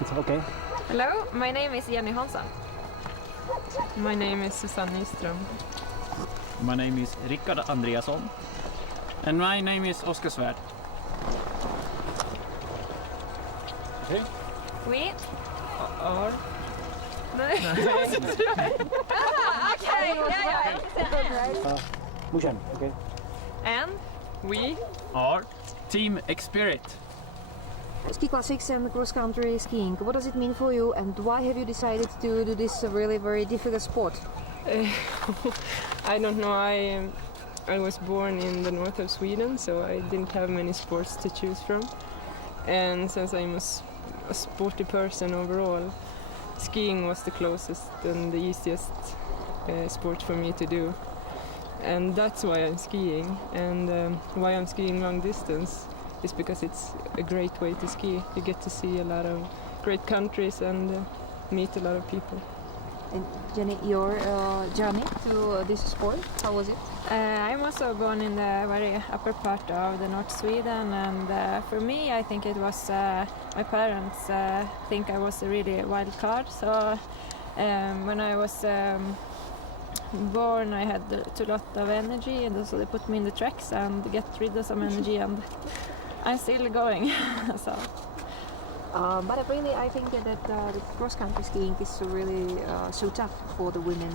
It's okay. Hello, my name is Jenny Hansson. My name is Susanne Nyström. My name is Rickard Andreasson. And my name is Oskar Svärd. Okay. We Are okay, yeah. Mushan, okay. And we Are Team Exspirit. Ski classics and cross-country skiing. What does it mean for you, and why have you decided to do this really very difficult sport? I don't know. I was born in the north of Sweden, so I didn't have many sports to choose from. And since I'm a sporty person overall, skiing was the closest and the easiest sport for me to do. And that's why I'm skiing. And why I'm skiing long distance is because it's a great way to ski. You get to see a lot of great countries and meet a lot of people. And Jenny, your journey to this sport, how was it? I'm also born in the very upper part of the North Sweden, and for me I think it was my parents think I was a really wild card, so when I was born I had too lot of energy, and so they put me in the tracks and get rid of some energy, and I'm still going. So. But really, I think that the cross-country skiing is really so tough for the women.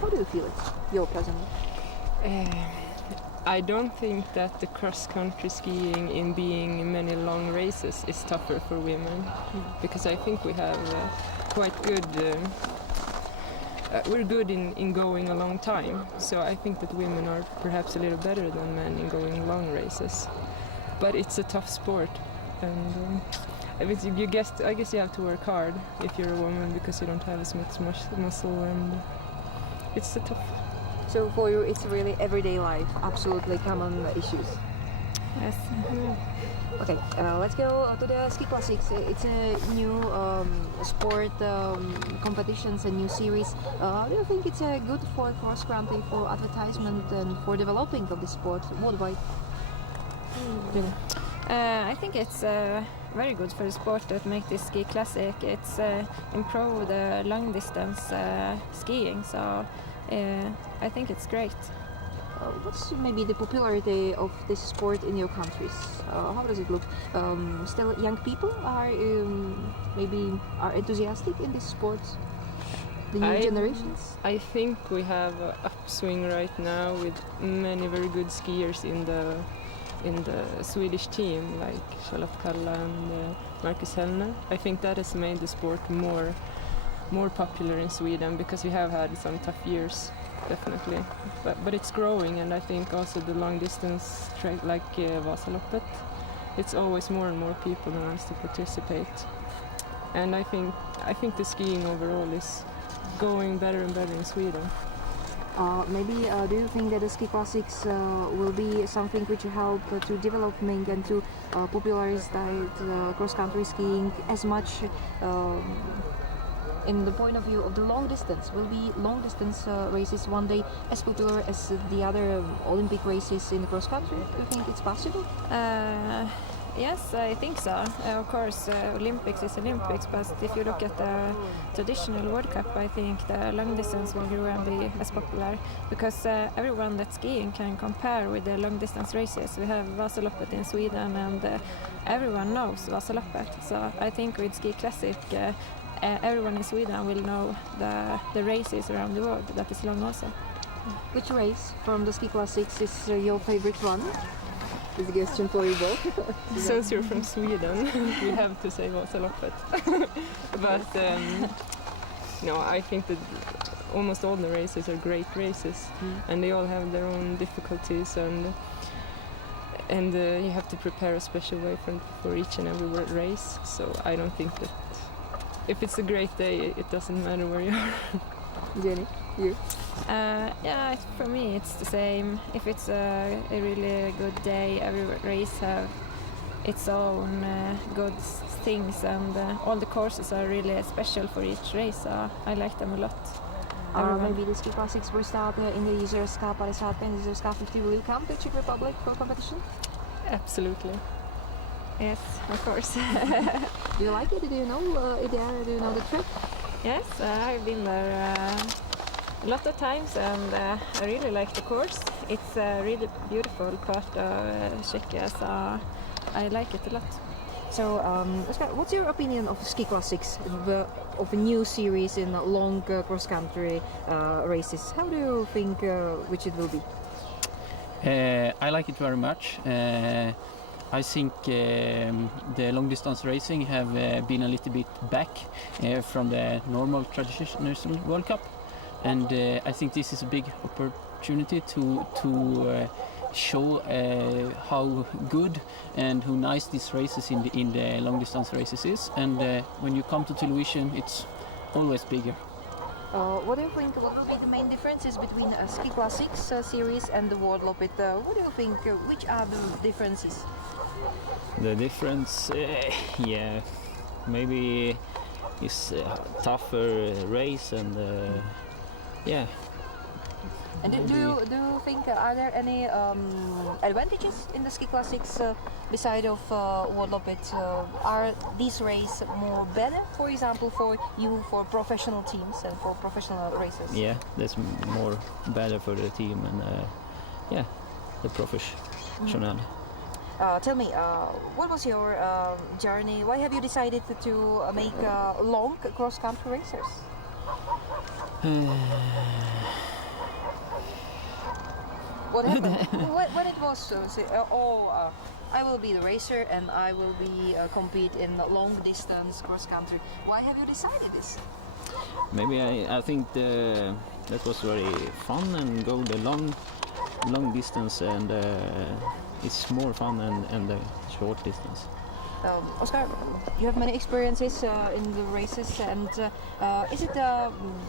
How do you feel it, your personally? I don't think that the cross-country skiing in being many long races is tougher for women, because I think we have quite good. We're good in going a long time, so I think that women are perhaps a little better than men in going long races. But it's a tough sport, and I guess you have to work hard if you're a woman, because you don't have as much muscle, and it's a tough. So for you, it's really everyday life, absolutely common issues. Yes. Okay, let's go to the ski classics. It's a new sport competitions, a new series. Do you think it's good for cross country, for advertisement, and for developing of the sport worldwide? I think it's very good for the sport that make this ski classic. It's improve the long distance skiing, so I think it's great. What's maybe the popularity of this sport in your countries? How does it look? Still, young people are enthusiastic in this sport. The new generations. I think we have an upswing right now with many very good skiers in the Swedish team, like Charlotte Kalla and Marcus Hellner. I think that has made the sport more popular in Sweden, because we have had some tough years, definitely. But it's growing, and I think also the long distance track, like Vasaloppet, it's always more and more people who wants to participate. And I think the skiing overall is going better and better in Sweden. Do you think that the ski classics will be something which will help to development and to popularize cross-country skiing as much in the point of view of the long distance? Will be long distance races one day as popular as the other Olympic races in the cross-country? Do you think it's possible? Yes, I think so. Of course, Olympics is Olympics, but if you look at the traditional World Cup, I think the long distance will grow and be as popular, because everyone that's skiing can compare with the long distance races. We have Vasaloppet in Sweden, and everyone knows Vasaloppet. So I think with Ski Classic, everyone in Sweden will know the races around the world that is long also. Which race from the ski classics is your favorite one? This is a question for you both. Since you're from Sweden, we have to say Vasaloppet. But no, I think that almost all the races are great races, and they all have their own difficulties, and you have to prepare a special way for each and every race. So I don't think that if it's a great day, it doesn't matter where you are. Jenny, you? Yeah, for me it's the same. If it's a really good day, every race have its own good things, and all the courses are really special for each race, so I like them a lot. Maybe the ski classics will start in the Jizerská 55 and Jizerská 50. Will you come to Czech Republic for competition? Absolutely. Yes, of course. Do you like it? Do you know Idea? Do you know the trip? Yes, I've been there a lot of times, and I really like the course. It's a really beautiful part of Czechia, so I like it a lot. So, Oskar, what's your opinion of Ski Classics, of a new series in long cross-country races? How do you think which it will be? I like it very much. I think the long distance racing have been a little bit back from the normal traditional World Cup, and I think this is a big opportunity to show how good and how nice these races in the long distance races is. And when you come to television, it's always bigger. What do you think? What will be the main differences between a Ski Classics series and the World Loppet? What do you think? Which are the differences? The difference, yeah, maybe is a tougher race and yeah. And do you think are there any advantages in the Ski Classics beside of World Loppet? Are these races more better, for example, for you, for professional teams and for professional races? Yeah, that's more better for the team and yeah, the professional. Tell me, what was your journey? Why have you decided to make long cross-country racers? What happened? When it was I will be the racer and I will be compete in long distance cross country. Why have you decided this? Maybe I think that was very fun and go the long distance and it's more fun than the short distance. Oskar, you have many experiences in the races, and is it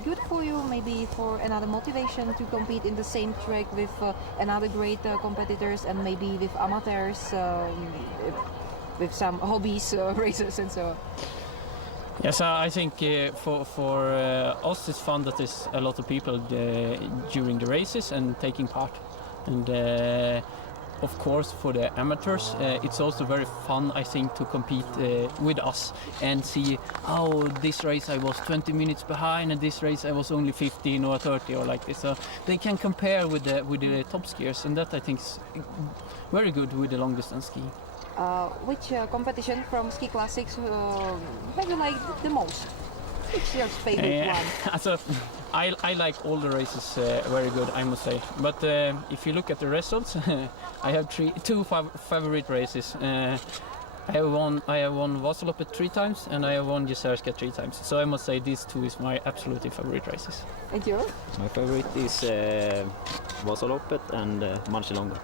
good for you, maybe for another motivation to compete in the same track with another great competitors and maybe with amateurs, with some hobbies, racers and so on? Yes, I think for us it's fun that there's a lot of people during the races and taking part. And of course, for the amateurs, it's also very fun, I think, to compete with us and see, oh, this race I was 20 minutes behind, and this race I was only 15 or 30 or like this. So they can compare with the top skiers, and that I think is very good with the long distance ski. Which competition from Ski Classics have you liked the most? Which your favorite one? So I like all the races very good, I must say. But if you look at the results, I have two favorite races. I have won Vasaloppet 3 times and I have won Exspirit 3 times. So I must say these two is my absolutely favorite races. And you? My favorite is Vasaloppet and Marcialonga.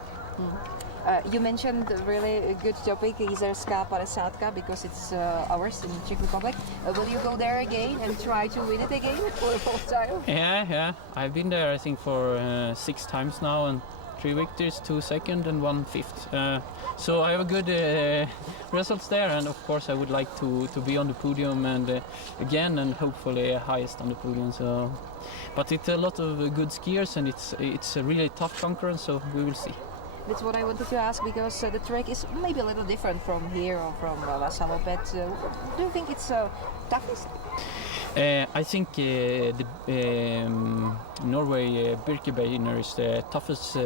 You mentioned a really good topic, Jizerská 50, because it's ours in Czech Republic. Will you go there again and try to win it again for the fourth time? Yeah. I've been there, I think, for 6 times now, and 3 victories, 2 second and 1 fifth. So I have a good results there, and of course I would like to be on the podium and again, and hopefully highest on the podium. So, but it's a lot of good skiers, and it's a really tough concurrence. So we will see. That's what I wanted to ask, because the track is maybe a little different from here or from Vasaloppet. Do you think it's toughest? I think the Norway Birkebeiner is the toughest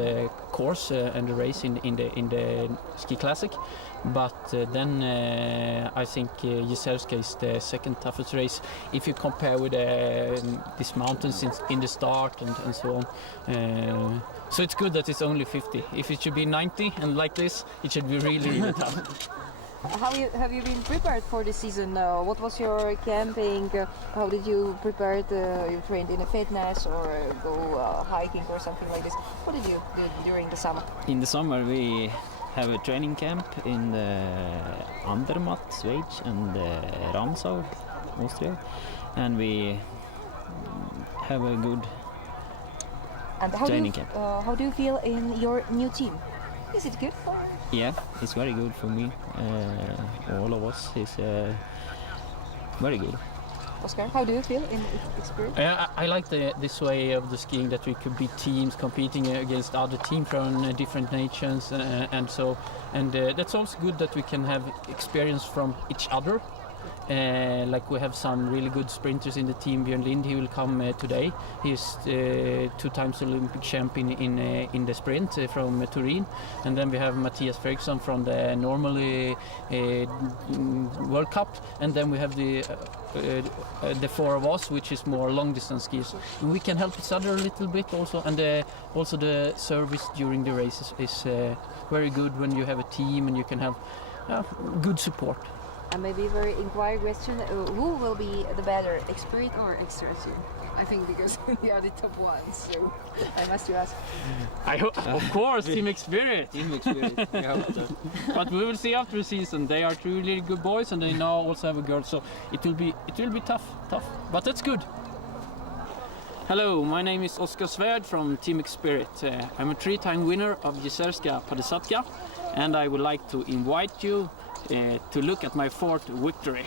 course and the race in the Ski Classic, but then I think Jizerská is the second toughest race if you compare with these mountains in the start and so on. So it's good that it's only 50. If it should be 90 and like this, it should be really tough. Have you been prepared for the season? What was your camping? How did you prepare? You trained in a fitness or go hiking or something like this? What did you do during the summer? In the summer we have a training camp in Andermatt, Schweiz, and Ramsau, Austria, and we have a good training camp. How do you feel in your new team? Is it good for you? Yeah, it's very good for me. All of us is very good. Oscar, how do you feel in Exspirit? I like this way of the skiing, that we could be teams competing against other teams from different nations, and that's also good that we can have experience from each other. Like we have some really good sprinters in the team. Björn Lind, he will come today. He's 2 times Olympic champion in the sprint from Turin. And then we have Mattias Ferguson from the normal World Cup. And then we have the 4 of us, which is more long distance skiers. And we can help each other a little bit also. And also the service during the races is very good when you have a team and you can have good support. And maybe a very inquiring question, who will be the better, Exspirit or Extra team? I think because they are the top ones, so I must ask. I hope, of course, Team Exspirit. Team Exspirit. We hope so. But we will see after the season. They are 2 really good boys, and they now also have a girl, so it will be tough. But that's good. Hello, my name is Oskar Svärd from Team Exspirit. I'm a 3-time winner of Jezerska Padesatka, and I would like to invite you to look at my 4th victory.